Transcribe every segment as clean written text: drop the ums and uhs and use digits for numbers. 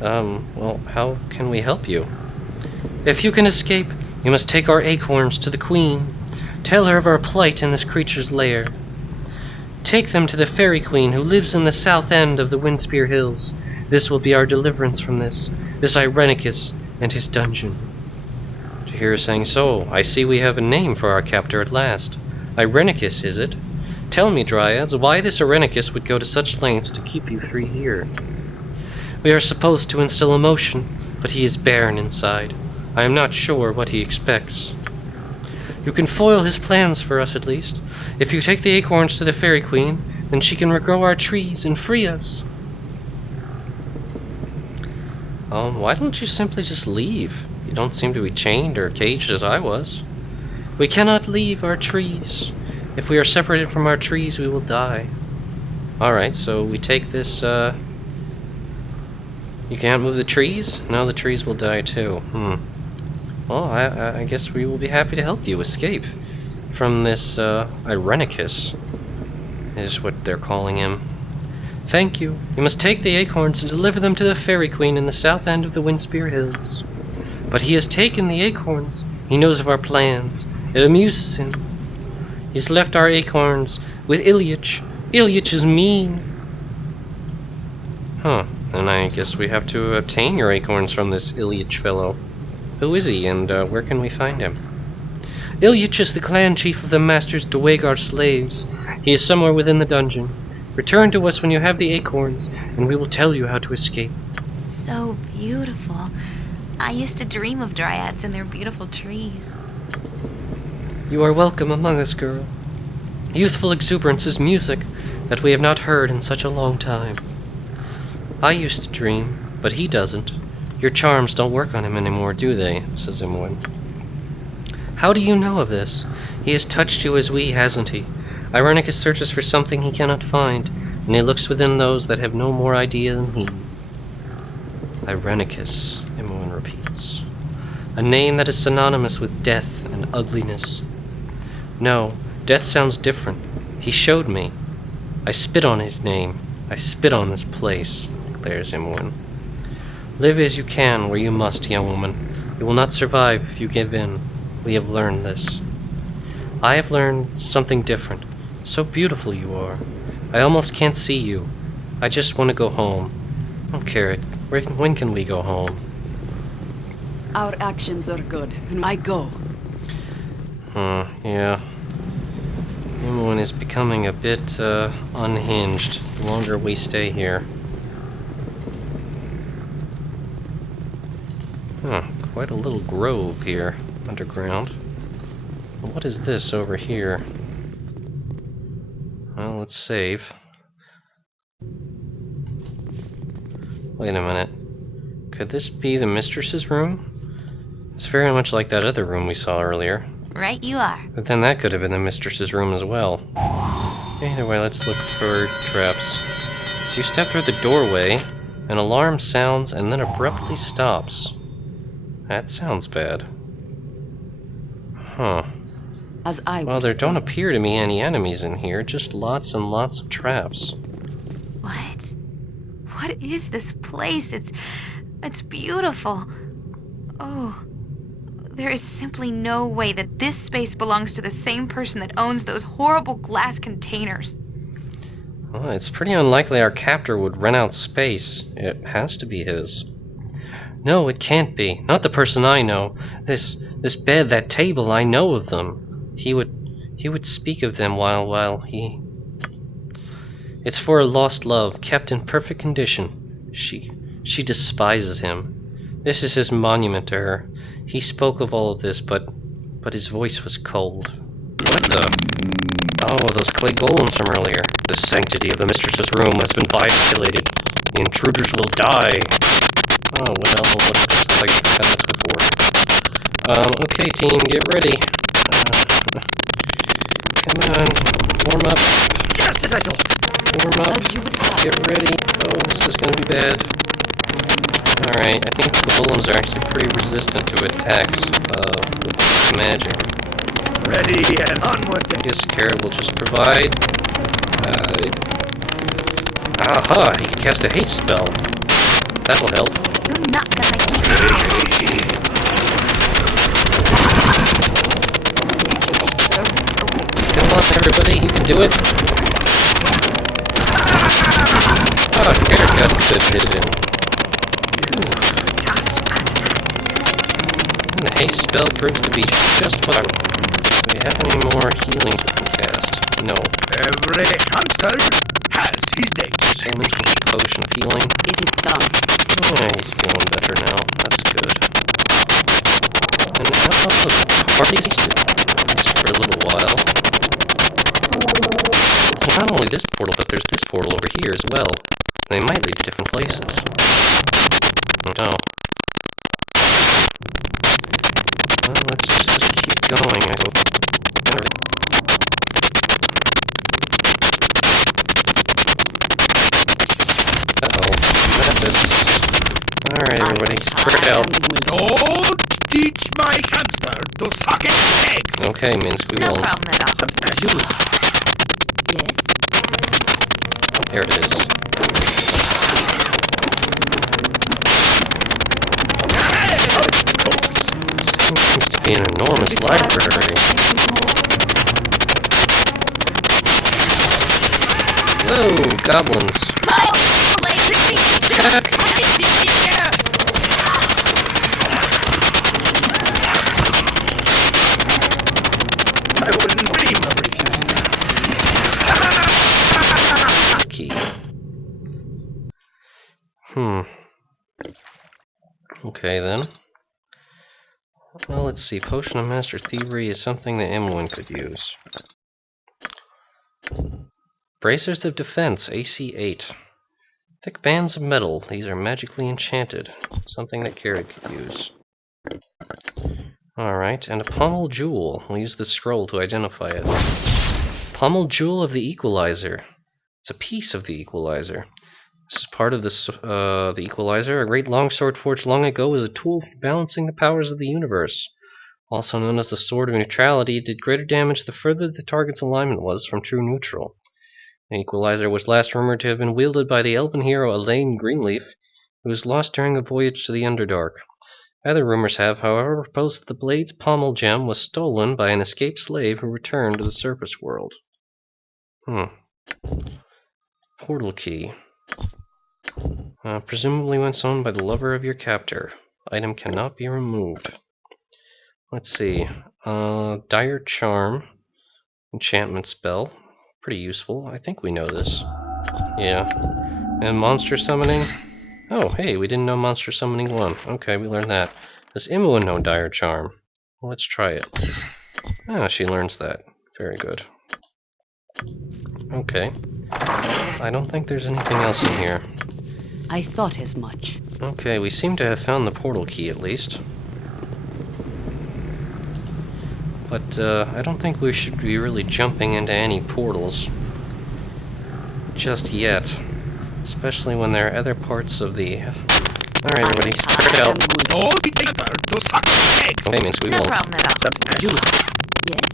Well, how can we help you? If you can escape, you must take our acorns to the Queen. Tell her of our plight in this creature's lair. Take them to the Fairy Queen who lives in the south end of the Windspear Hills. This will be our deliverance from this Irenicus and his dungeon. To hear her saying so, I see we have a name for our captor at last. Irenicus, is it? Tell me, Dryads, why this Irenicus would go to such lengths to keep you three here. We are supposed to instill emotion, but he is barren inside. I am not sure what he expects. You can foil his plans for us, at least. If you take the acorns to the Fairy Queen, then she can regrow our trees and free us. Why don't you simply just leave? You don't seem to be chained or caged as I was. We cannot leave our trees. If we are separated from our trees, we will die. Alright, so we take this, You can't move the trees? No, the trees will die too. Well, I guess we will be happy to help you escape from this, Irenicus, is what they're calling him. Thank you. You must take the acorns and deliver them to the Fairy Queen in the south end of the Windspear Hills. But he has taken the acorns. He knows of our plans. It amuses him. He's left our acorns with Ilyich. Ilyich is mean. Huh. And I guess we have to obtain your acorns from this Ilyich fellow. Who is he, and where can we find him? Ilyich is the clan chief of the Masters Dwegar slaves. He is somewhere within the dungeon. Return to us when you have the acorns, and we will tell you how to escape. So beautiful. I used to dream of Dryads and their beautiful trees. You are welcome among us, girl. Youthful exuberance is music that we have not heard in such a long time. I used to dream, but he doesn't. Your charms don't work on him anymore, do they? Says Imoen. How do you know of this? He has touched you as we, hasn't he? Irenicus searches for something he cannot find, and he looks within those that have no more idea than he. Irenicus, Imoen repeats. A name that is synonymous with death and ugliness. No, death sounds different. He showed me. I spit on his name. I spit on this place, declares Imoen. Live as you can where you must, young woman. You will not survive if you give in. We have learned this. I have learned something different. So beautiful you are. I almost can't see you. I just want to go home. Oh, Kered, when can we go home? Our actions are good. Can I go? Yeah. Imoen is becoming a bit, unhinged the longer we stay here. Quite a little grove here, underground. What is this over here? Well, let's save. Wait a minute. Could this be the mistress's room? It's very much like that other room we saw earlier. Right you are. But then that could have been the mistress's room as well. Either way, let's look for traps. So you step through the doorway, an alarm sounds and then abruptly stops. That sounds bad. Huh. Well, there don't appear to be any enemies in here, just lots and lots of traps. What? What is this place? It's beautiful. Oh, there is simply no way that this space belongs to the same person that owns those horrible glass containers. Well, it's pretty unlikely our captor would rent out space. It has to be his. No, it can't be. Not the person I know. This bed, that table, I know of them. He would speak of them while he... It's for a lost love, kept in perfect condition. She despises him. This is his monument to her. He spoke of all of this, but his voice was cold. What the? Oh, those clay golems from earlier. The sanctity of the mistress's room has been violated. The intruders will die. Oh, well, looks like that's the board. Okay, team, get ready. Come on, warm up. Just as I thought. Warm up, get ready. Oh, this is gonna be bad. Alright, I think the golems are actually pretty resistant to attacks with magic. Ready and onward. I guess Kered will just provide... Aha, he can cast a haste spell. That'll help. You're not gonna keep me. Come on, everybody, you can do it. Oh, Kered got good hit in. And the haste spell proves to be just fine. Do we have any more healing we can cast? No. Every hamster has his day. Shaman's potion of healing. It is done. Yeah, he's feeling better now. That's good. And now, party, just for a little while. And not only this portal, but there's this portal over here as well. They might lead to different places. Oh no. Well, let's just keep going, I hope. Uh-oh. Alright, everybody, spread out. Don't teach my hamster to suck eggs. Okay, Minsk, we No won't. problem at all. Yes? There it is. Seems to be an enormous library. Whoa, goblins. My I wouldn't dream of refusing. Key. Okay then. Well, let's see. Potion of Master Thievery is something that Imoen could use. Bracers of Defense, AC 8. Thick bands of metal. These are magically enchanted. Something that Kered could use. Alright, and a Pommel Jewel. We'll use the scroll to identify it. Pommel Jewel of the Equalizer. It's a piece of the Equalizer. This is part of the Equalizer. A great longsword forged long ago was a tool for balancing the powers of the universe. Also known as the Sword of Neutrality, it did greater damage the further the target's alignment was from true neutral. The Equalizer was last rumored to have been wielded by the elven hero Elaine Greenleaf, who was lost during a voyage to the Underdark. Other rumors have, however, proposed that the blade's pommel gem was stolen by an escaped slave who returned to the surface world. Portal key. Presumably once owned by the lover of your captor. Item cannot be removed. Let's see. Dire Charm. Enchantment spell. Pretty useful. I think we know this. Yeah. And monster summoning. Oh, hey, we didn't know monster summoning 1. Okay, we learned that. Does Imoen know Dire Charm? Well, let's try it. Ah, she learns that. Very good. Okay. I don't think there's anything else in here. I thought as much. Okay, we seem to have found the portal key at least. But I don't think we should be really jumping into any portals just yet. Especially when there are other parts of the... Alright, everybody, spread out. Okay, means we No won't. problem at all. Yes?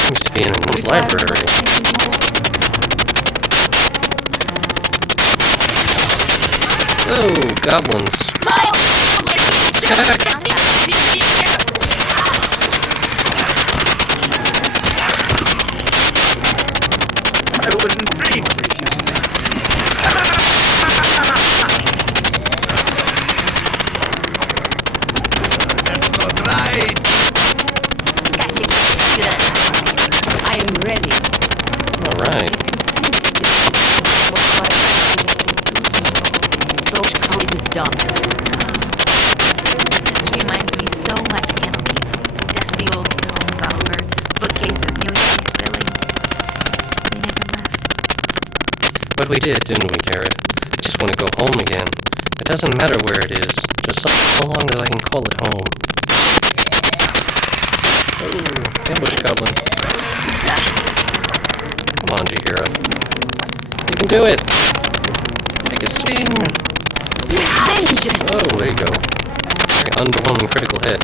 Seems to be in a library. Oh, goblins. Attack! I wouldn't dream of refusing. That's not right. I am ready. Alright. So it is done. This reminds me so much of Interplay. Dusty old tomes all over, bookcases nearly spilling. We never left. But we did, didn't we, Kered? I just want to go home again. It doesn't matter where it is, just so long as I can call it home. Oh, ambush goblin. Come on, Jahira. You can do it! Take a swing! Oh, there you go. Very underwhelming critical hit.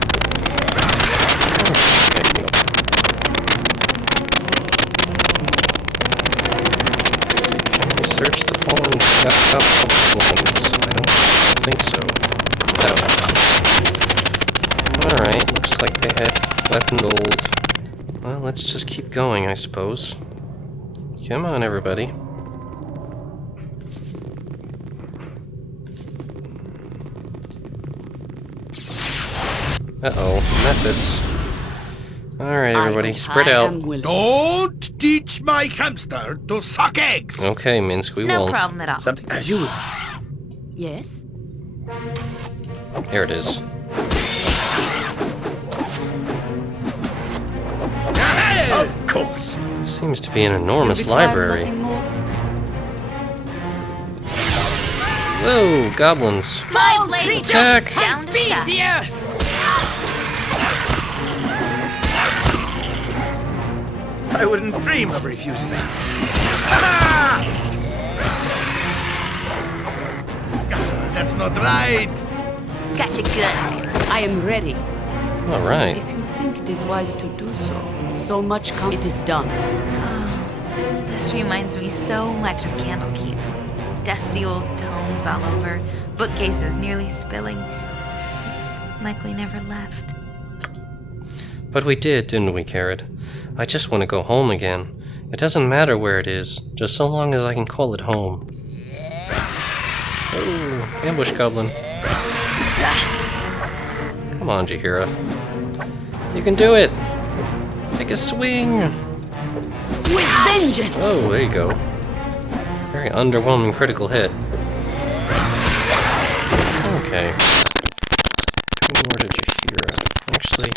Oh, thank you. how I don't think so. Alright, looks like they had left in gold. Well, let's just keep going, I suppose. Come on, everybody. Uh-oh, methods. Alright, everybody, spread out. Don't teach my hamster to suck eggs! Okay, Minsk, we No won't. problem at all. Something as you... Yes? Here it is. Of course! Seems to be an enormous library. Whoa, goblins. My blade Attack! down to south. I wouldn't dream of refusing that. That's not right! Got your gun. I am ready. Alright. If you think it is wise to do so, so much it is done. Oh, this reminds me so much of Candlekeep. Dusty old tomes all over, bookcases nearly spilling. It's like we never left. But we did, didn't we, Kered? I just want to go home again. It doesn't matter where it is, just so long as I can call it home. Oh, ambush goblin. Come on, Jaheira. You can do it! Take a swing! With vengeance! Oh, there you go. Very underwhelming critical hit. Okay. More to Jaheira. Actually,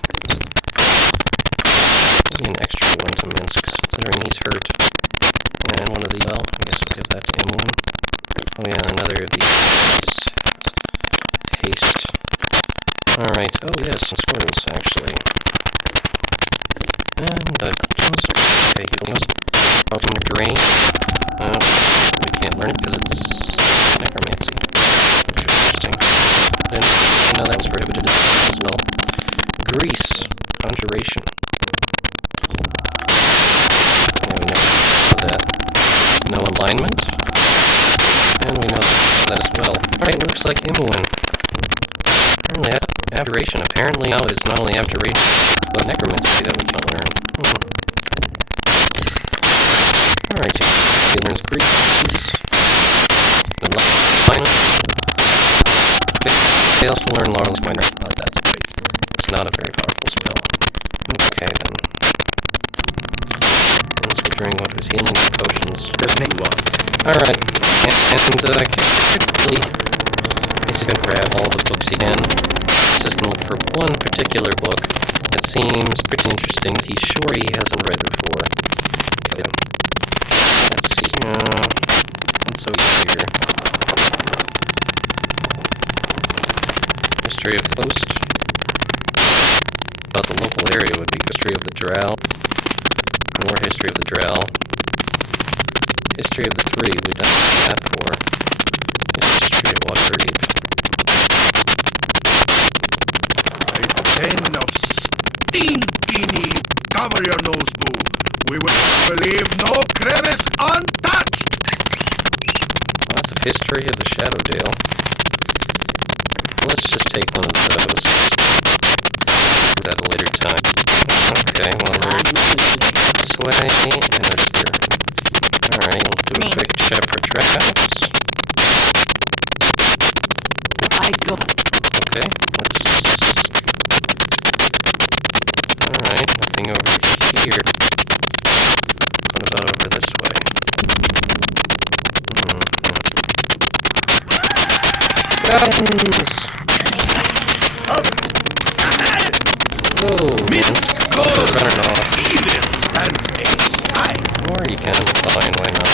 maybe an extra one to Minsk, considering he's hurt. And one of these, well, I guess we'll give that to Imoen. Oh yeah, another of these. Haste. Alright, oh yes, some squirters, actually. And, okay, healing. Ultimate Drain. We can't learn it because it's necromancy. Interesting. Then, no, that was prohibited as well. Grease. Conjuration. That. No alignment. And we know that as well. Alright, looks like Imoen. Apparently abjuration. Apparently now it's not only abjuration, but necromancy that we can learn. Alright, he learns Grease. Alignment. They also learn Laurel's Minor. That's great. It's not a very powerful spell. Okay then. Considering what was healing potions. Alright, and quickly, he's gonna grab all the books again. He's just gonna look for one particular book that seems pretty interesting. He's sure he hasn't read before. Okay. Let's see. What's over here? History of the Coast. About the local area would be History of the Drow. More History of the Drow. History of the Three, we don't have that for. History of Waterdeep. Den of stinkini! Cover your nose, boo! We will leave no crevice untouched! Lots of history of the Shadowdale. Let's just take one of those. At a later time. Okay, well, this way, and register. Alright, we'll do a quick check for traps. I go. Okay, alright, nothing over here. What about over this way? Guns! Whoa! Running off. Or you can, fine, why not?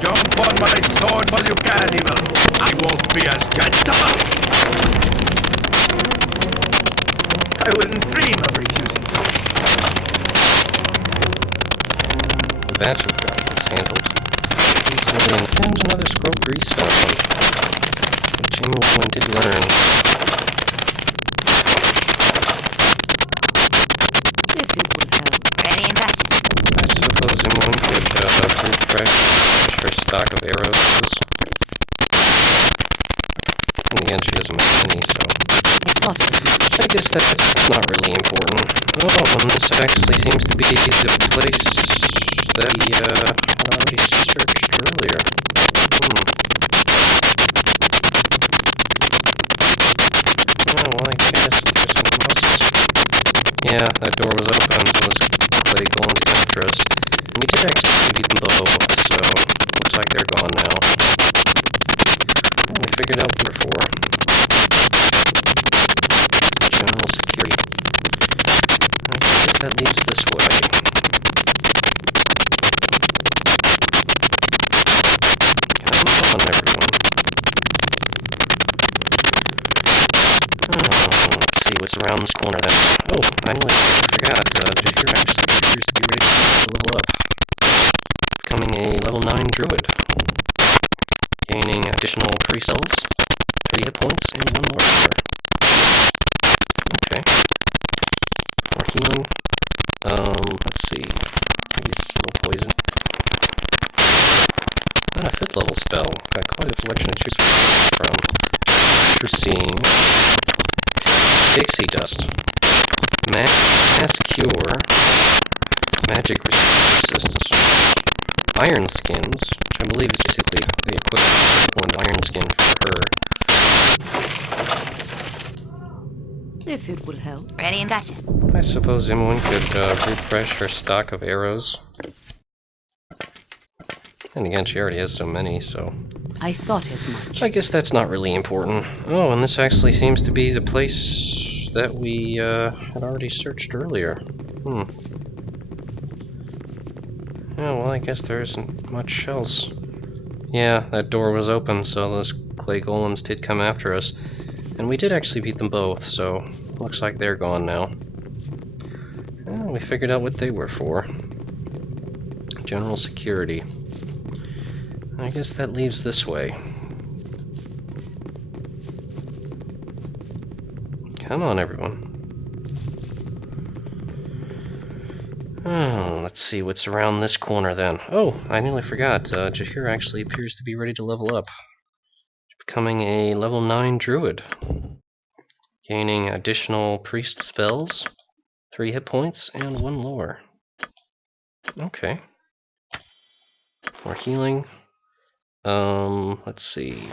Jump on my sword while you can, evil. I won't be as gentle. I wouldn't dream of refusing. That should go. It's handled. And another scroll grease found. Which Imoen did learn. suppose Imoen could refresh her stock of arrows. And again, she doesn't make any, so I guess that's not really important. Oh, and this actually seems to be the place that we already searched earlier. Oh, well, I guess there's a must. Yeah, that door was open, so those clay golems came after us. And we did actually beat them both, so looks like they're gone now. Well, we figured out what they're for. General security. I guess that leads this way. Come on, everyone. Let's see what's around this corner then. Oh, I nearly forgot. Jahir actually appears to be ready to level up. Becoming a level 9 druid. Gaining additional 3 cells, 3 hit points, and 1 more power. Okay. More healing. Let's see. Maybe it's a little poison. And a 5th level spell. Got quite a selection to choose from. Reassuring. Pixie dust. Mass cure. Magic resistance. Iron skins. I believe is basically the equivalent of iron skin for her. If it will help. Ready and gotcha. I suppose Imoen could refresh her stock of arrows. And again, she already has so many, so I thought as much. I guess that's not really important. Oh, and this actually seems to be the place that we had already searched earlier. Oh, well, I guess there isn't much else. Yeah, that door was open, so those clay golems did come after us. And we did actually beat them both, so looks like they're gone now. Well, we figured out what they were for. General security. I guess that leaves this way. Come on, everyone. Oh, let's see what's around this corner then. Oh, I nearly forgot. Jahir actually appears to be ready to level up. Becoming a level 9 druid. Gaining additional priest spells, 3 hit points, and 1 lore. Okay. More healing. Let's see.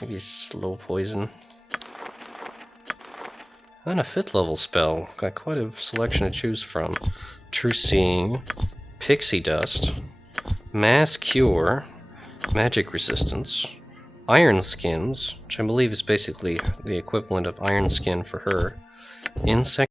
Maybe slow poison. And a 5th level spell. Got quite a selection to choose from. True Seeing, Pixie Dust, Mass Cure, Magic Resistance, Iron Skins, which I believe is basically the equivalent of Iron Skin for her, Insect